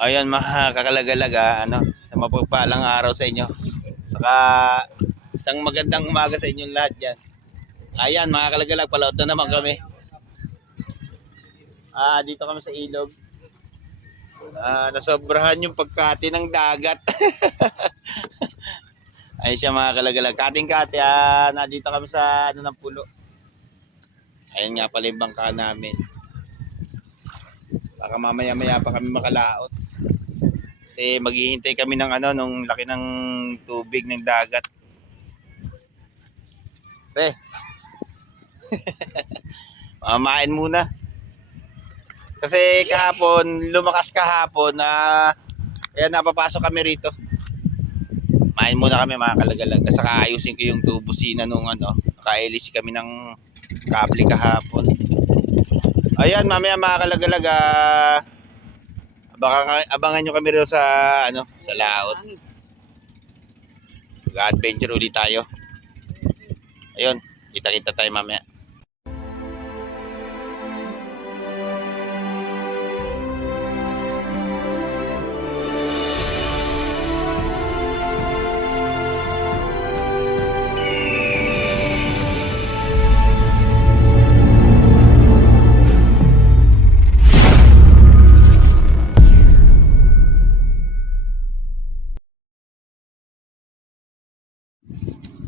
Ayun mga kakalagalag, ano, sa mapagpalang araw sa inyo. Saka isang magandang umaga sa inyong lahat diyan. Ayan mga kalagalag, palaot na naman kami. Dito kami sa ilog. Nasobrahan yung pagkati ng dagat. Ayun siya mga kalagalag. Kating-kati, nandito kami sa ano ng pulo. Ayun nga pala yung bangka namin. Baka mamaya-maya pa kami makalaot. Kasi maghihintay kami ng ano, nung laki ng tubig ng dagat. Pre. Mamain muna. Kasi kahapon, lumakas kahapon na kaya napapasok kami rito. Main muna kami mga kalagalag. Kasi ayusin ko yung tubusina nung ano, naka-LC kami ng kable kahapon. Ayan, mamaya mga kalagalag, abangan nyo kami rin sa ano, sa laot. Mag-adventure ulit tayo. Ayun, kita-kita tayo mamaya.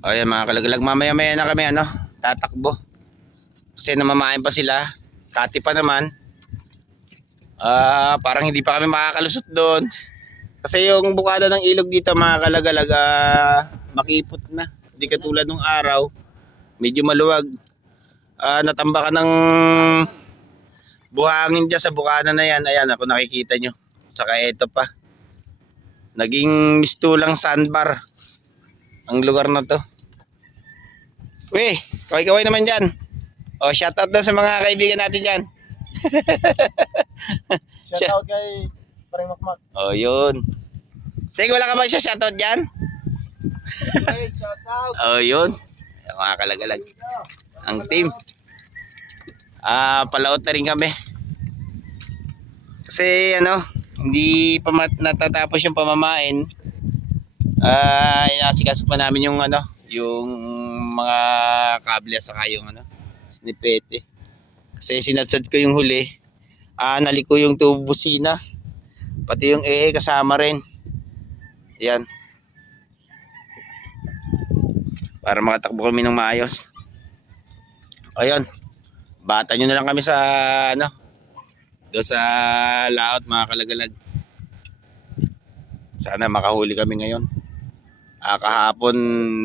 Ayan mga kalagalag, mamaya-maya na kami ano, tatakbo. Kasi namamain pa sila, kati pa naman. Parang hindi pa kami makakalusot doon. Kasi yung bukada ng ilog dito mga kalagalag, makipot na. Hindi katulad nung araw, medyo maluwag. Natambakan ng buhangin dyan sa bukana na yan. Ayan ako nakikita nyo. Saka ito pa. Naging mistulang sandbar ang lugar na to. Uy, kaway-kaway naman dyan. O, shoutout na sa mga kaibigan natin dyan. Shoutout kay Paring Makmak. O, yun. Teka, wala ka ba siya shoutout dyan? Hey, shoutout. O, yun. Ayan, mga kalagalag. Ang team. Palaot na rin kami. Kasi, ano, hindi pa natatapos yung pamamain. Inasikaso pa namin yung, ano, yung mga kable saka yung, ano, snipete. Kasi sinadsad ko yung huli. Naliko yung tubusina. Pati yung kasama rin. Ayan. Para makatakbo kami ng maayos. Ayun. Bata nyo na lang kami sa ano, doon sa laot mga kalagalag. Sana makahuli kami ngayon. Kahapon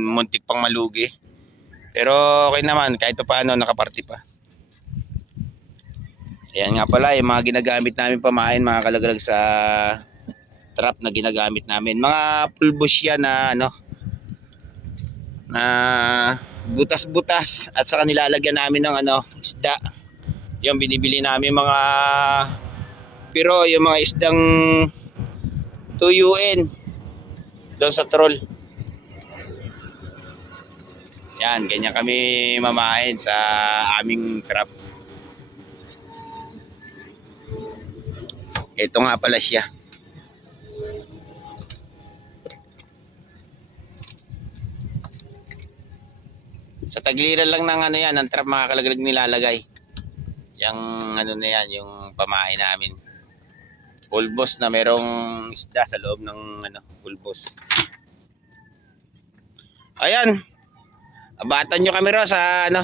muntik pang malugi. Pero okay naman, kahit paano nakaparty pa. Ayan nga pala, yung mga ginagamit namin pamain mga kalagalag sa trap na ginagamit namin. Mga pulbos yan na ano, na butas-butas at saka nilalagyan namin ng ano, isda. Yung binibili namin mga pero yung mga isdang tuyuin doon sa troll. Yan, ganyan kami mamain sa aming trap. Ito nga pala siya. Sa tagliran lang ng ano yan, ng trap mga kalagalag nilalagay. Yung ano na yan, yung pamain namin. Pulbos na merong isda sa loob ng ano, pulbos. Ayan. Abatan nyo kami ro sa ano,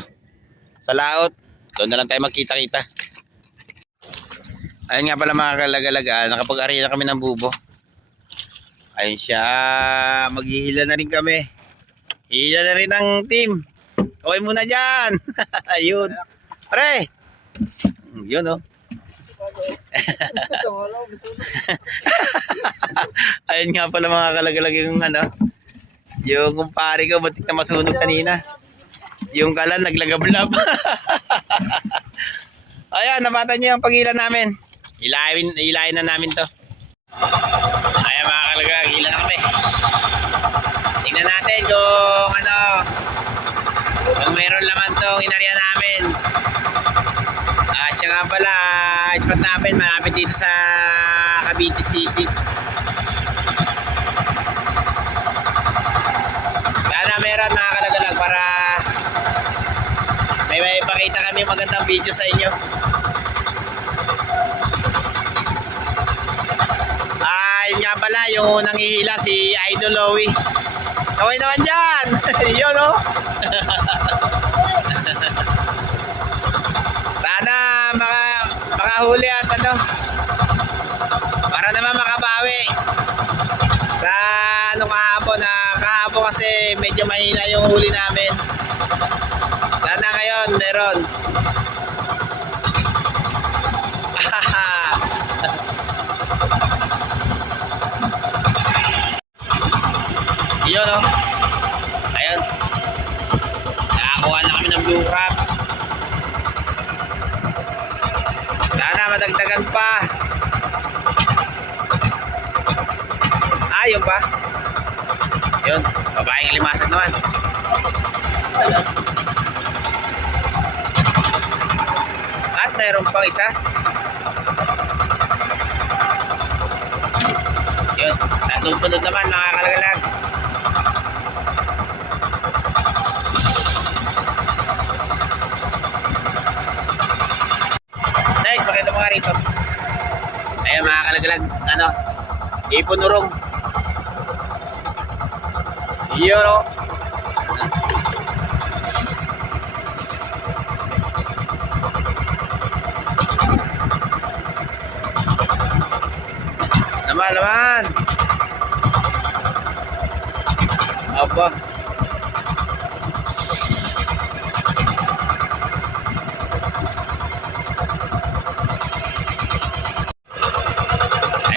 sa laot. Doon na lang tayo magkita-kita. Ayun nga pala mga kalagalag, nakapag-ari na kami ng bubo. Ayun siya, maghihila na rin kami. Hila na rin ang team. Okay muna dyan. Ayun. Pre. Yun oh. Ayun nga pala mga kalagalag yung ano, yung kumpare ko batik na masunog kanina. Yung kalan naglagablab. Ayan, nabatan niyo yung pagila namin. Ilayin na namin to. Ayan mga kalagalag, hila na kami. Tingnan natin kung ano, kung meron laman tong inarya namin. Siya nga pala, spot namin malapit dito sa Cavite City. Sana meron mga kalagalag para may pakita kami magandang video sa inyo. Yun nga pala, yung unang ihila si Idol Lowy. Kaway naman dyan! Yun o! Sana makahuli at ano, para naman makabawi sa ano kahapon. Kahapon kasi medyo mahina yung huli namin. Sana ngayon meron. Yun o. Ayun. Nakakuha na kami ng blue crabs. Sana madagdagan pa. Yun pa. Yun. Babaeng alimasag naman. At mayroon pang isa. Yun. Tatlong sunod naman mga kalagalag. Pakita mo nga rito. Ayan mga kalagalag, ano, ipunurong. Yun o. Naman. Aba.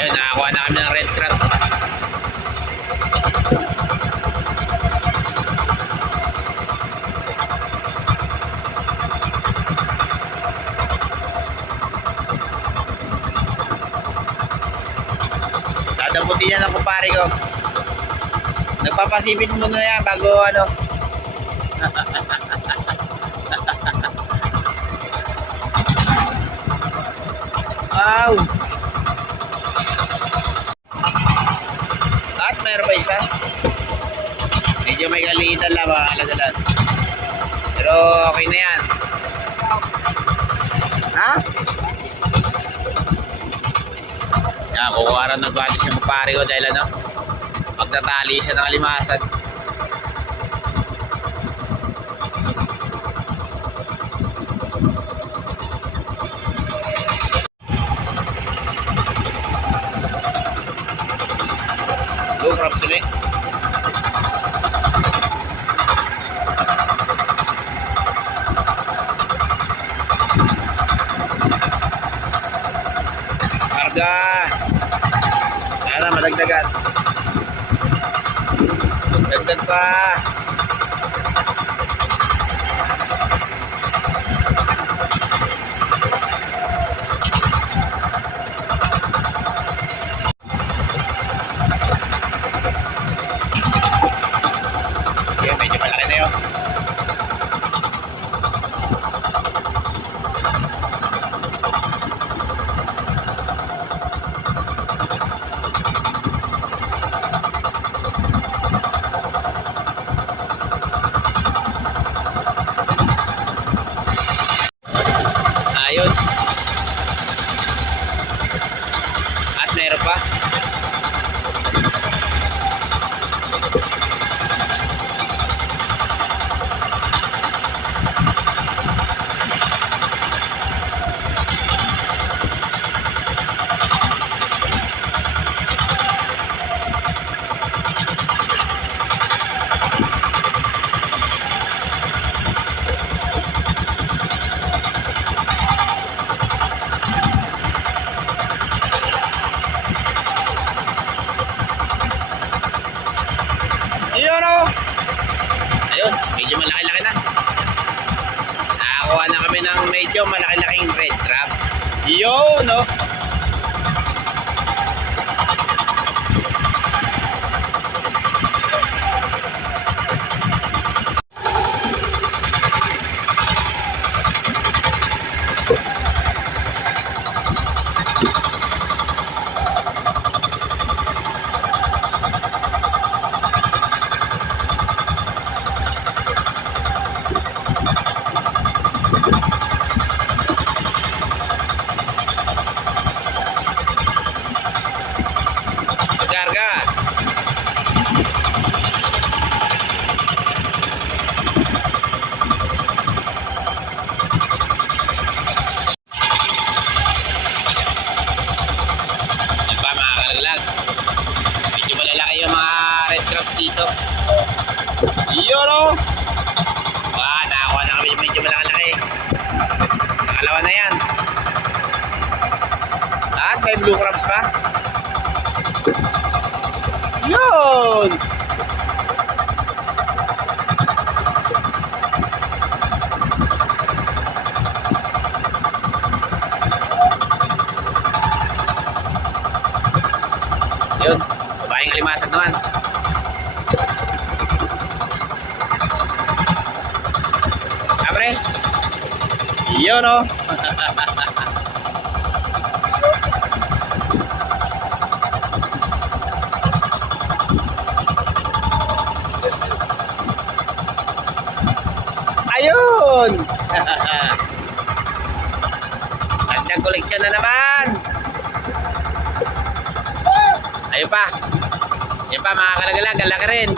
Nakakuha na kami ng red crab. Dadaputin yan ang kumpare ko. Nagpapasipit muna yan bago ano. Wow. At mayroon pa isa. Medyo may kaliitan lang mga kalagalan. Pero okay na yan. Ha? Yan, kukuha rin nag-valis yung pare ko dahil ano, magtatali siya ng alimasag. Blue crabs ulit. Karga. Sana madagdagan. Dagdag pa. Medyo malaki na yun. Yun! Yun, babaeng alimasag naman. Abre. Yun o. Ayun! Gandang koleksyon na naman. Ayun pa. Ayun pa mga kalagalag, ang laki rin.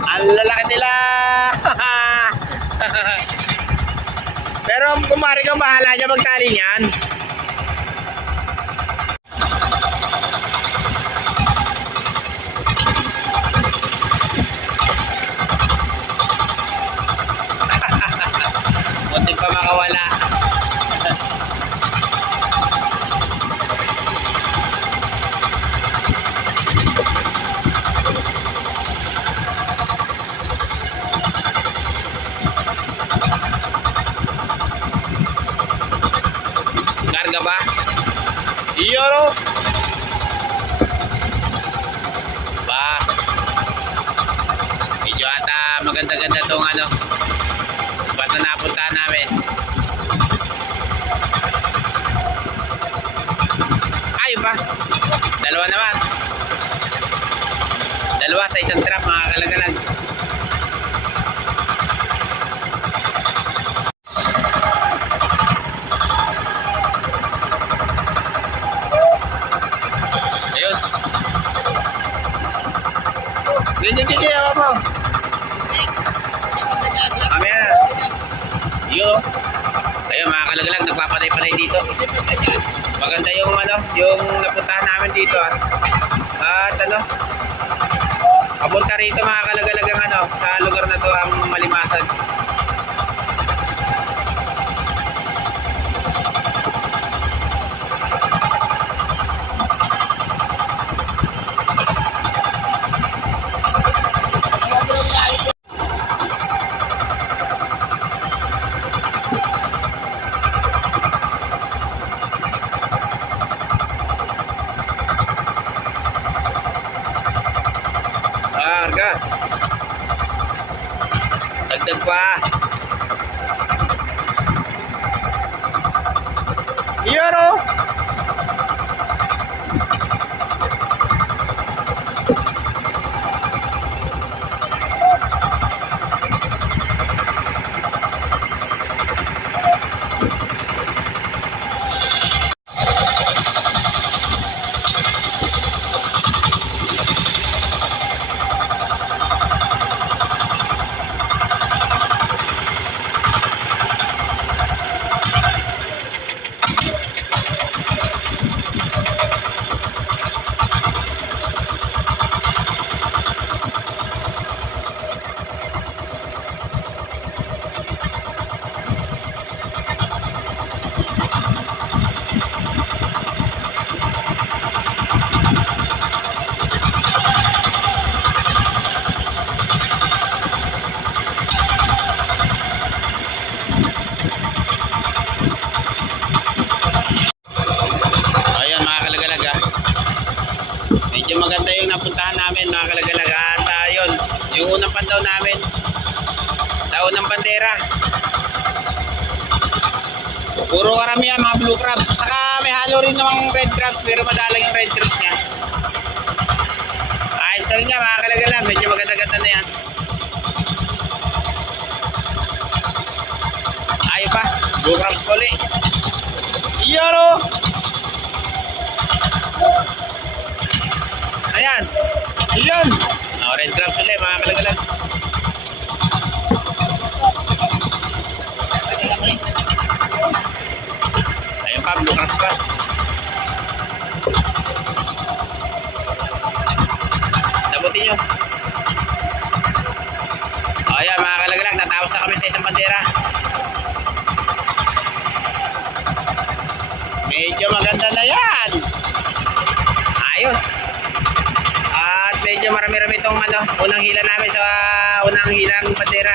Ang lalaki nila. Pero kumari ka bahala niya magtali niyan. Muntik pa makawala. Karga ba? Iyoro. Ba. Medyo ata maganda-ganda tong ano. Spot na napuntahan namin. Ayun ba? Dalawa naman. Dalawa sa isang trap mga kalagalag. Ayun. Ganyan ako mo. Kami na. Yun. Ayun mga kalagalag, nagpapatay-patay dito. Maganda yung ano, yung napuntahan namin dito ah. At ano, papunta rito mga kalagalag ang ano, sa lugar na to ang Malimasag. Harga. Dagdag pa. Yoro. Medyo maganda yung napuntahan namin mga kalagalag. At yun, yung unang pandaw namin sa unang bandera, puro karamihan mga blue crabs. Saka may halo rin namang red crabs, pero madalang yung red crabs niya. Ayos na rin nga mga kalagalag, medyo maganda-ganda na yan. Ayun pa, blue crabs puli. Yoro! Ayan. Yun. Red crabs ulit mga kalagalag. Ayun pa, blue crabs pa. Dabutin nyo. Ayan mga kalagalag, natapos na kami sa isang bandera. kabilang bandera.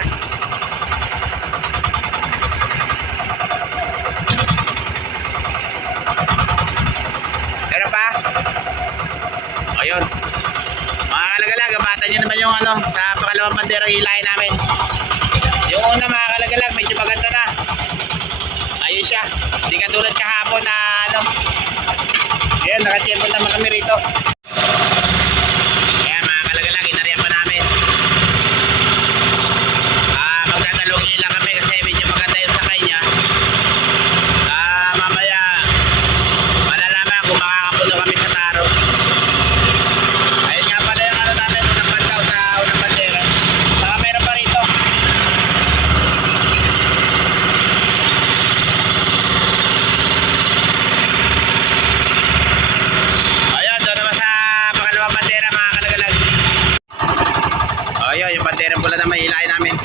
Meron pa? Ayun. Mga kalagalag, abatan nyo naman yung ano, sa pangalawang bandera hilahin namin. Yung una mga kalagalag, medyo maganda na. Ayun siya. Hindi katulad kahapon na ano. Ayan, nakatiyempo naman kami rito. Ayan mga kalagalag, inariyan pa namin. Magdadalawin lang kami kasi medyo maganda yung sakay niya. Mamaya, malalaman kung makakapuno kami sa taro. Ayun nga pala yung ano namin, unang pantaw sa unang bandera. Saka meron pa rito. Ayun, doon naman sa pangalawang bandera mga kalagalag. Ayun, yung bandera pula na mahilain namin.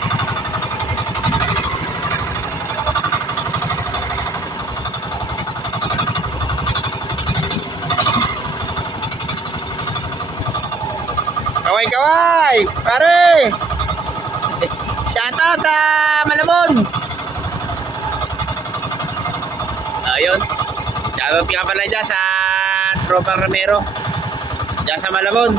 Kaway! Pare! Shoutout sa Malabon! Ayun. Shoutout ka pala dyan sa Tropang Romero. Dyan sa Malabon.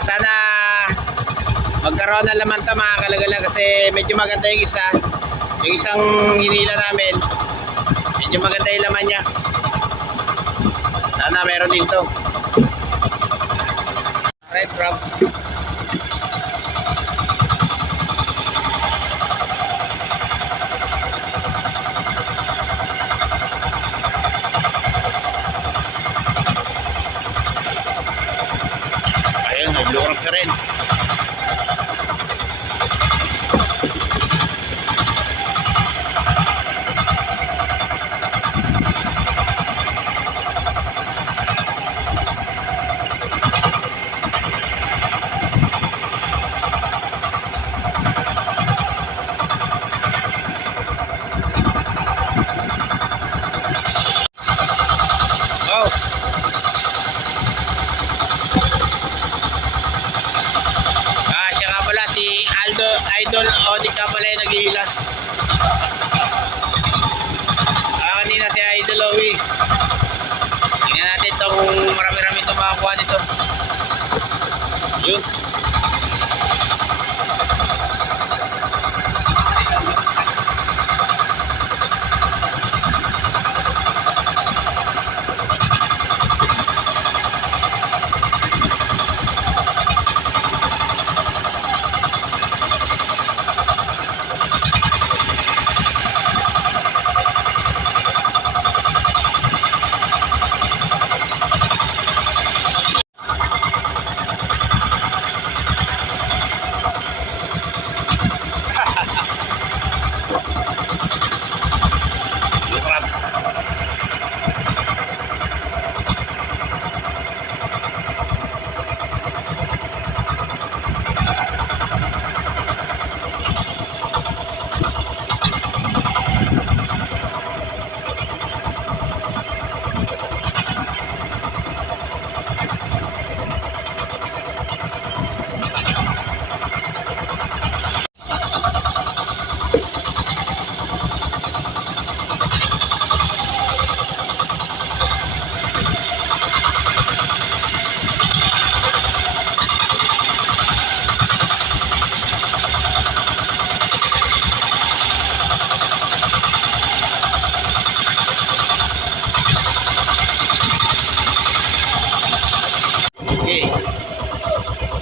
Sana magkaroon ng laman to mga kalagalag kasi medyo maganda yung isa. Yung isang hinila namin. Medyo maganda yung laman niya. Sana meron din to. Red crab. Ayun, blue crab ka rin. Siya nga pala si Idol Odi ka pala yung naghihila. Kanina si Idol Owi. Tingnan natin itong marami-rami itong makakuha nito. Yun.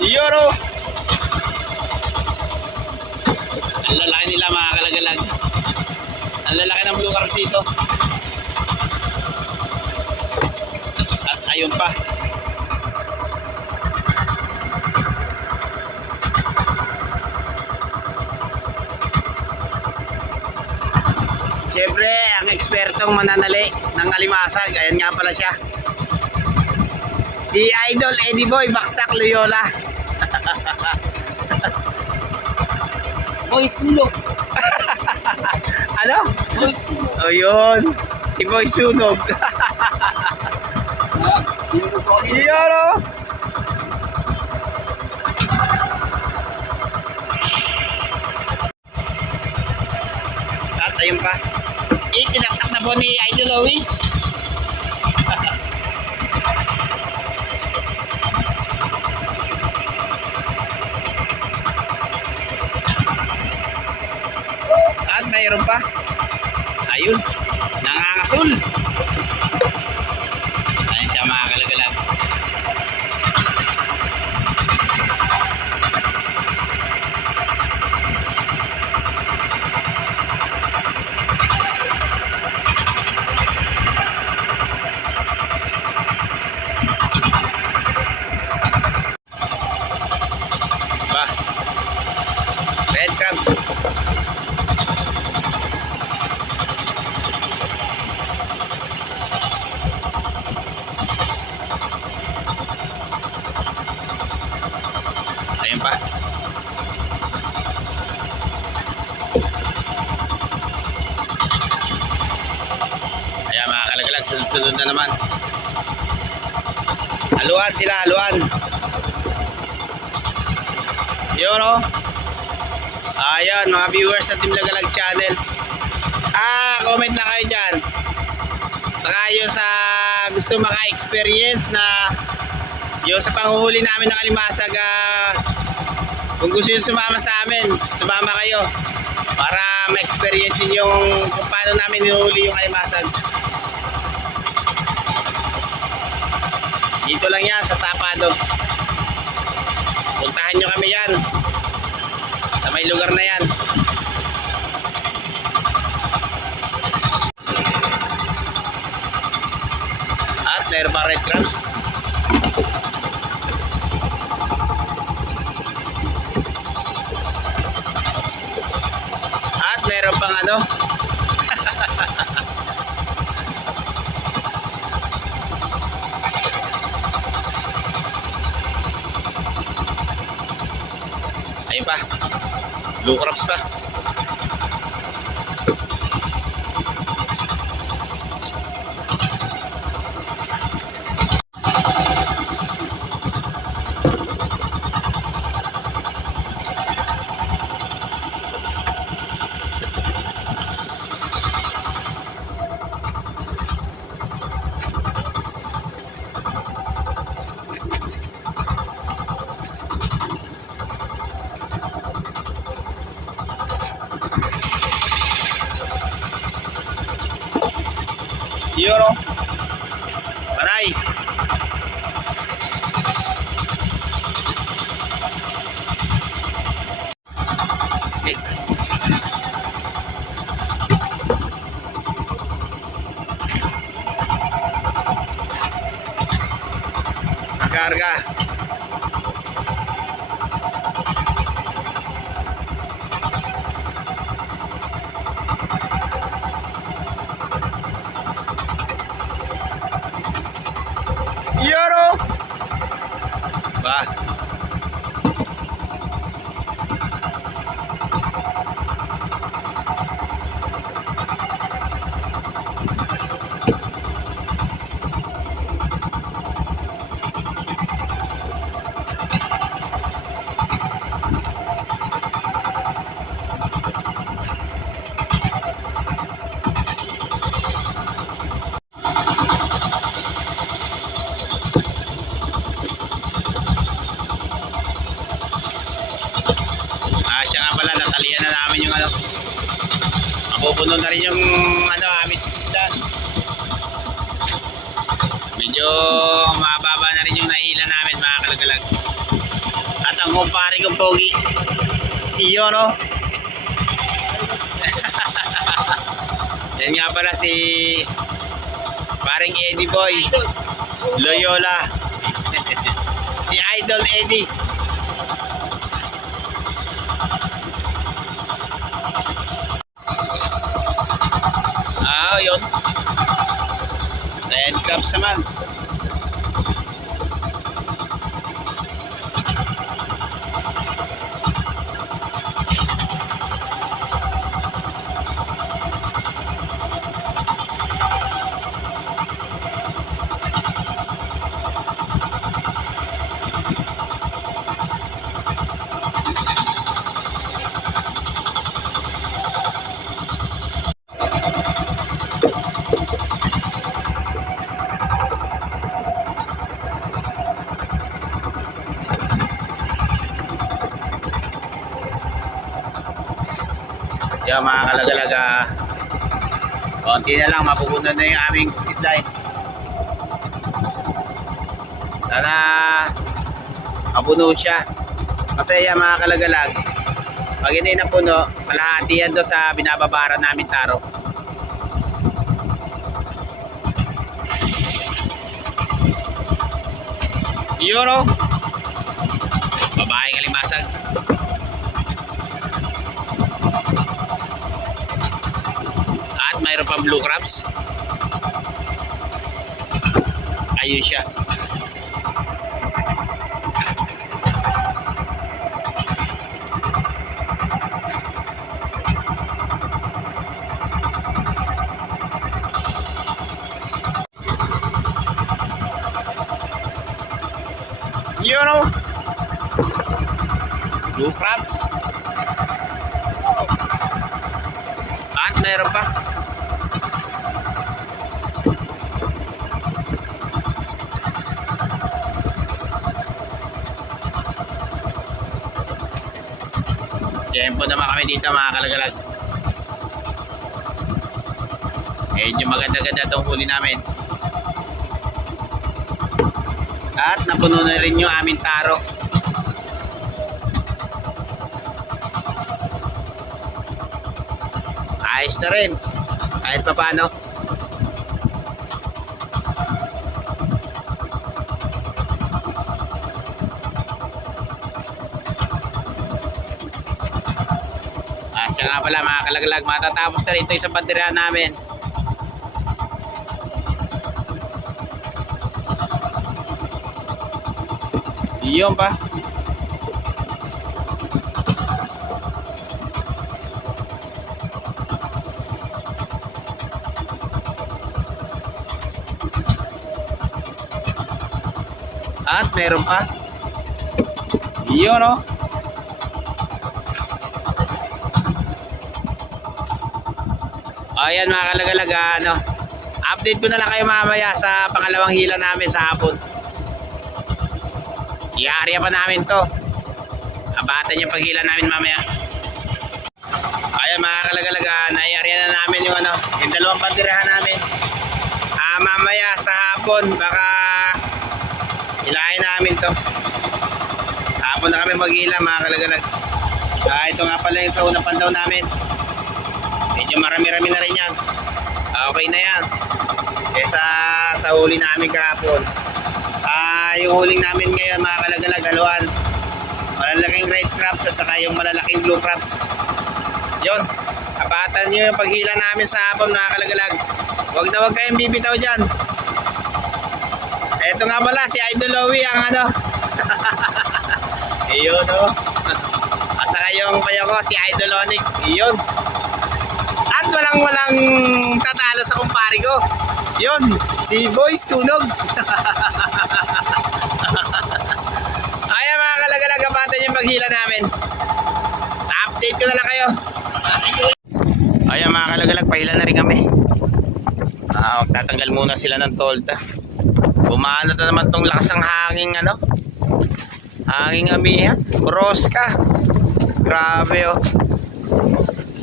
Yoro. Ang lalaki nila mga kalagalag. Ang lalaki ng blue crabs dito. At ayun pa. Siyempre, ang ekspertong mananali ng alimasag. Ayan nga pala siya. Si Idol Eddie Boy Baksak Loyola. Boy Sunog. Ano? Boy Sunog. O yun. Si Boy Sunog. Yoro. Yoro. Ayun pa. Tinaktak na po ni Idol Owie. At mayroon pa. Ayun. Nangangasul. Ayun siya mga kalagalag. Ba? Red crabs. Ayun pa. Ayan mga kalagalag, sunod-sunod na naman. Haluan sila, haluan. Yun o. Ayan mga viewers na Team Lagalag Channel. Comment lang kayo dyan. Saka yun sa gusto maka-experience na yung sa panghuhuli namin ng alimasag, kung gusto nyo sumama sa amin, sumama kayo para ma-experience yung kung paano namin hinuhuli yung alimasag. Dito lang yan sa Sapados. Puntahan nyo kami yan sa may lugar na yan. At meron pa red crabs. At meron pang ano. Ayun pa. Blue crabs pa. Yun o. Panay. Okay. Karga. Yoro. Ba. Siya nga pala, natalian na namin yung ano. Mapupuno na rin yung ano, aming sisidlan. Medyo mababa na rin yung nahila namin mga kalagalag. At ang kumpare kong pogi, iyo no. Yan nga pala si paring Eddie Boy Loyola. Si Idol Eddie. Yun. Red crabs naman. Yan mga kalagalag, konti na lang mapupuno na yung aming seed line. Sana mapuno siya. Kasi yan mga kalagalag, pag hindi napuno, kalahati yan doon sa binababaran namin taro. Yun o, babaeng alimasag. At mayroon pang blue crabs. Ayun siya. Yun o, blue crabs. At mayroon pa. Tempo naman kami dito mga kalagalag. Medyo maganda-ganda itong huli namin. At napuno na rin yung aming taro. Ayos na rin. Kahit pa paano. Siya nga pala mga kalagalag, matatapos na rito isang bandera namin. Iyon pa. At meron pa. Iyon o. Ayan mga kalagalag, update ko na lang kayo mamaya sa pangalawang hila namin sa hapon. I-area pa namin to. Abatan yung paghila namin mamaya. Ayan mga kalagalag, na-area na namin yung dalawang banderahan namin. Mamaya sa hapon baka hilahin namin to. Hapon na kami maghila mga kalagalag. Ito nga pala yung sa unang pandaw namin. Medyo marami-rami na rin yan. Okay na yan. Kesa sa huli namin kahapon. Yung huling namin ngayon mga kalagalag, haluan. Malalaking red crabs at saka yung malalaking blue crabs. Yun. Abatan nyo yung paghila namin sa hapon mga kalagalag. Huwag na huwag kayong bibitaw dyan. Eto nga pala si Idol Owie ang Iyon o. At saka yung payo ko si Idol Onic. Iyon. At walang tatalo sa kumpare ko. Yun, si Boy Sunog. Ayan mga kalagalag, abatan yung paghila namin. Update ko na lang kayo. Ayan mga kalagalag, pahila na rin kami. Magtatanggal muna sila ng tolda. Bumana na naman tong lakas ng hanging hanging amihan. Broska. Grabe oh.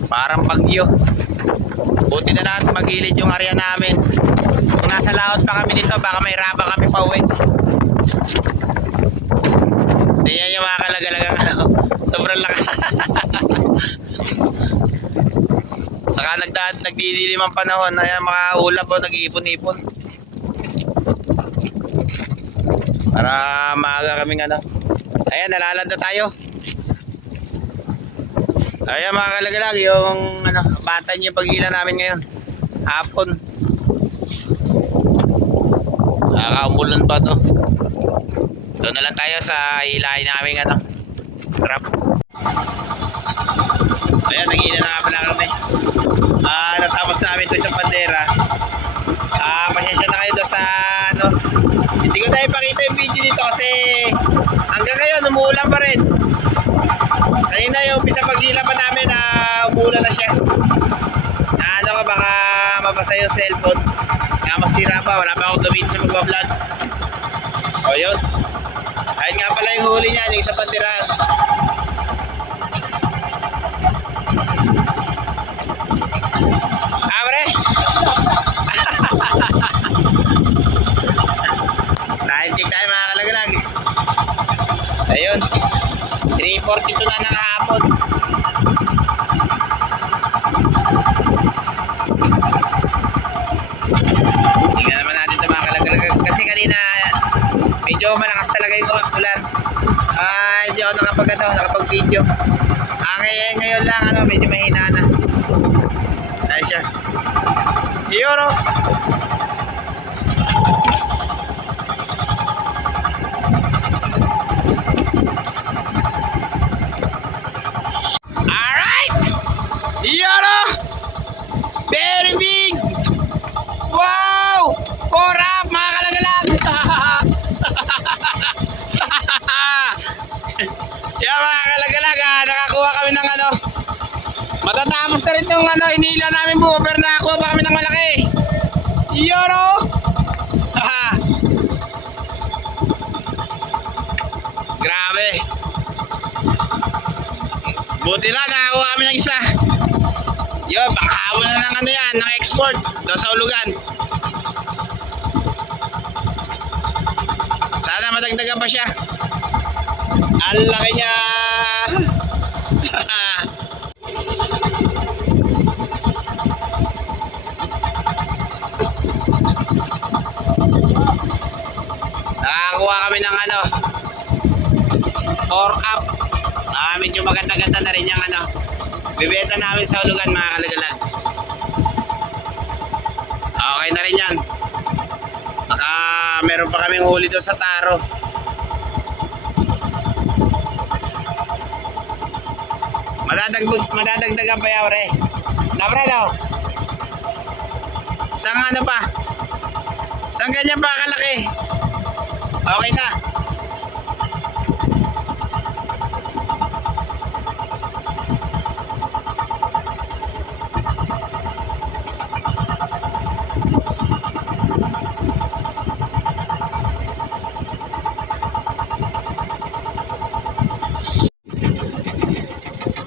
Parang bagyo. Buti na lang magilid yung area namin. Kung nasa laot pa kami dito, baka may raba kami pa uwi. Tingnan yung mga kalagalagang sobrang lakas. Saka nagdidilim ang panahon. Ayan mga ulap o nag-iipon-ipon. Para maaga kaming Ayan, nalalad na tayo. Ayan mga kalagalag, yung batan yung paghila namin ngayon. Hapon. Nakakaumulan pa to. Doon na lang tayo sa hilahin namin trap. Ayan, naghila na nga pala kami. Natapos namin ito sa bandera. Pasensya na kayo doon sa hindi ko tayo pakita yung video dito kasi hanggang ngayon umuulan pa rin. Kanina yung umpisa paghila pa namin umuulan na siya. Baka mamasa yung cellphone. Kaya masira pa, wala pa akong gawin sa magbablog. O yun. Ayun nga pala yung huli niyan, yung sa bandiraan. Abre! Time check tayo mga kalagalag. Ayun. 3:42 na ng hapon. Tingnan naman natin ito mga kalagalag. Kasi kanina medyo malakas talaga yung ulan. Hindi ako nakapag-video. Ngayon lang medyo mahina na. Ayun siya. Yun o. Alright! Yun o. Very big! Wow! Pour up mga kalagalag! Yan mga kalagalag, nakakuha kami ng matatapos na rin yung inila namin buo, pero nakakuha pa kami ng malaki. Yoro! Grabe. Buti lang nakakuha kami ng isa. Yun, bakahawan na ng yan, ng export doon sa Ulugan. Sana madagdagan pa siya. Ang laki niya. Nakakuha kami ng pour up. Medyo maganda-ganda na rin yung bibenta namin sa Ulugan mga kalagalag. Okay na rin yan. Saka meron pa kaming huli doon sa Taro. Madadagdagan pa yaw re. Napre daw. Sang pa? Sang ganyan pa kalaki? Okay na.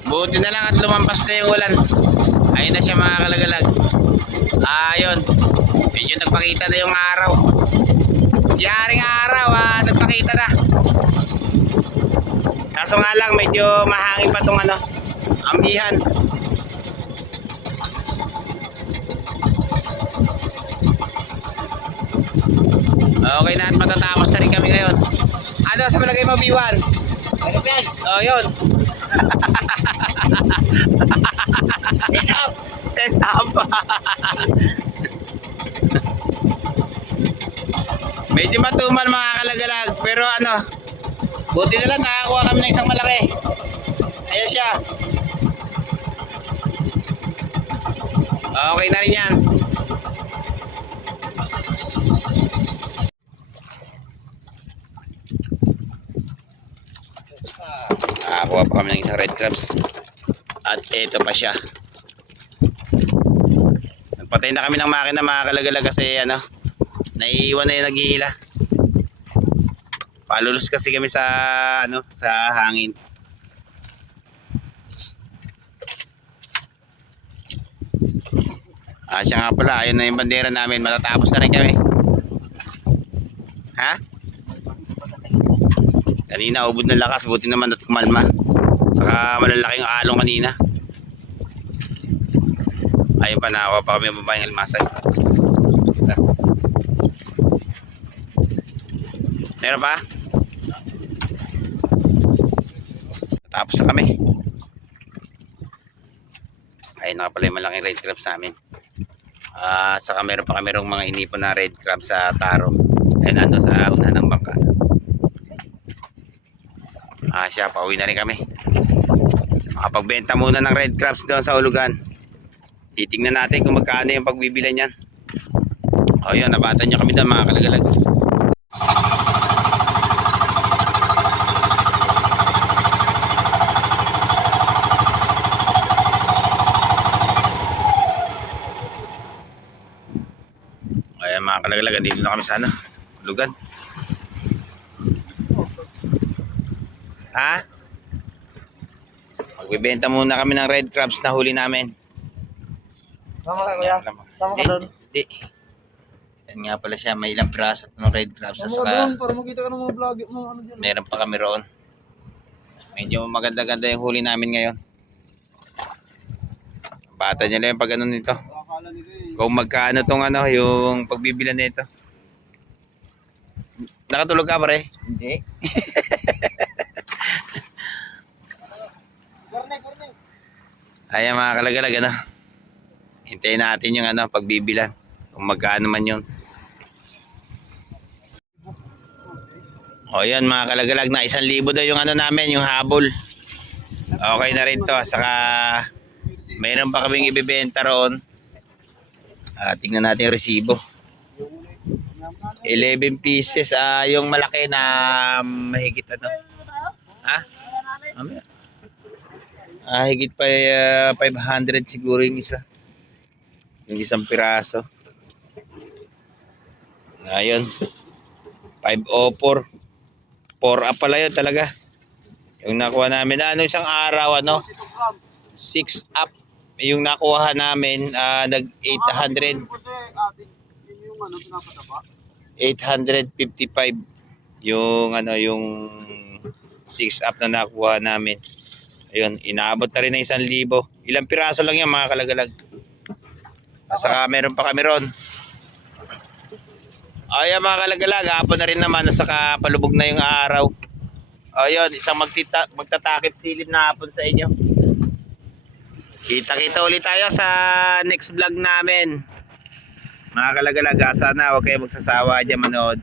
Buti na lang at lumampas na yung ulan. Ayun na siya mga kalagalag. Ayun. Medyo nagpakita na yung araw. Si Haring Araw nagpakita na. Kaso nga lang medyo mahangin pa tong amihan. Okay na at matatapos na rin kami ngayon. Sa malagay mo B1? Oh yun. 10 up. 10 up. Medyo matumal mga kalagalag, pero buti na lang nakakuha kami ng isang malaki. Ayan siya. Okay na rin yan. Nakakuha pa kami ng isang red crabs. At ito pa siya. Nagpatay na kami ng makina mga kalagalag kasi naiiwan na yung naghihila. Palulos kasi kami sa sa hangin. Siya nga pala, ayun na yung bandera namin. Matatapos na rin kami. Ha? Kanina ubod ng lakas, buti naman at kumalma. Saka malalaking along kanina. Ayun pa, nakakuha pa kami ang babaeng almasay. Isa. Meron pa? Tapos na kami. Ayun na pala yung malaking red crabs namin. Saka meron pa kami mga inipon na red crabs sa Taro. Ayun, ando sa unahan ng bangka. Siya, pauwi na rin kami. Makapagbenta muna ng red crabs doon sa Ulugan. Titingnan natin kung magkano yung pagbibilan yan. Yun, nabatan nyo kami doon mga kalagalag. Ayan mga kalagalag, dito na kami sa ano, lugan. Ha? Magbibenta muna kami ng red crabs na huli namin. Sama ka kuya. Sama ka doon. Hindi. Yan nga pala siya, may ilang piraso ng red crabs. Sama ka Saka doon para makita ka ng mga vlog mo. Ano dyan. meron pa kami roon. Medyo maganda-ganda yung huli namin ngayon. Bata nyo lang yung pag ano nito. Akala nila eh. Kung magkano tong ano, yung pagbibilan nito. Nakatulog ka pare? Hindi. Karne. Ayan mga kalagalag ano. Hintayin natin yung ano, pagbibilan. Kung magkano man yun. O yan mga kalagalag na 1,000 daw yung ano namin, yung habol. Okay na rin to. Saka mayroon pa kaming ibibenta roon. Tingnan natin yung resibo. 11 pieces. Yung malaki na mahigit ano. Ha? Mamaya. Higit pa 500 siguro yung isa. Yung isang piraso. Ayun. 504. 4 up pala yun talaga. Yung nakuha namin. Ano isang araw ano? 6 up. Yung nakuha namin nag 800. 855 yung ano yung 6 up na nakuha namin. Ayun, inaabot na rin ng 1,000. Ilang piraso lang yan mga kalagalag. Saka meron pa kami ron. Ayan mga kalagalag, hapon na rin naman, saka palubog na yung araw. Ayun, isang magtatakip silid na hapon sa inyo. Kita-kita ulit tayo sa next vlog namin. Mga kalagalag, sana huwag kayo magsasawa dyan manood.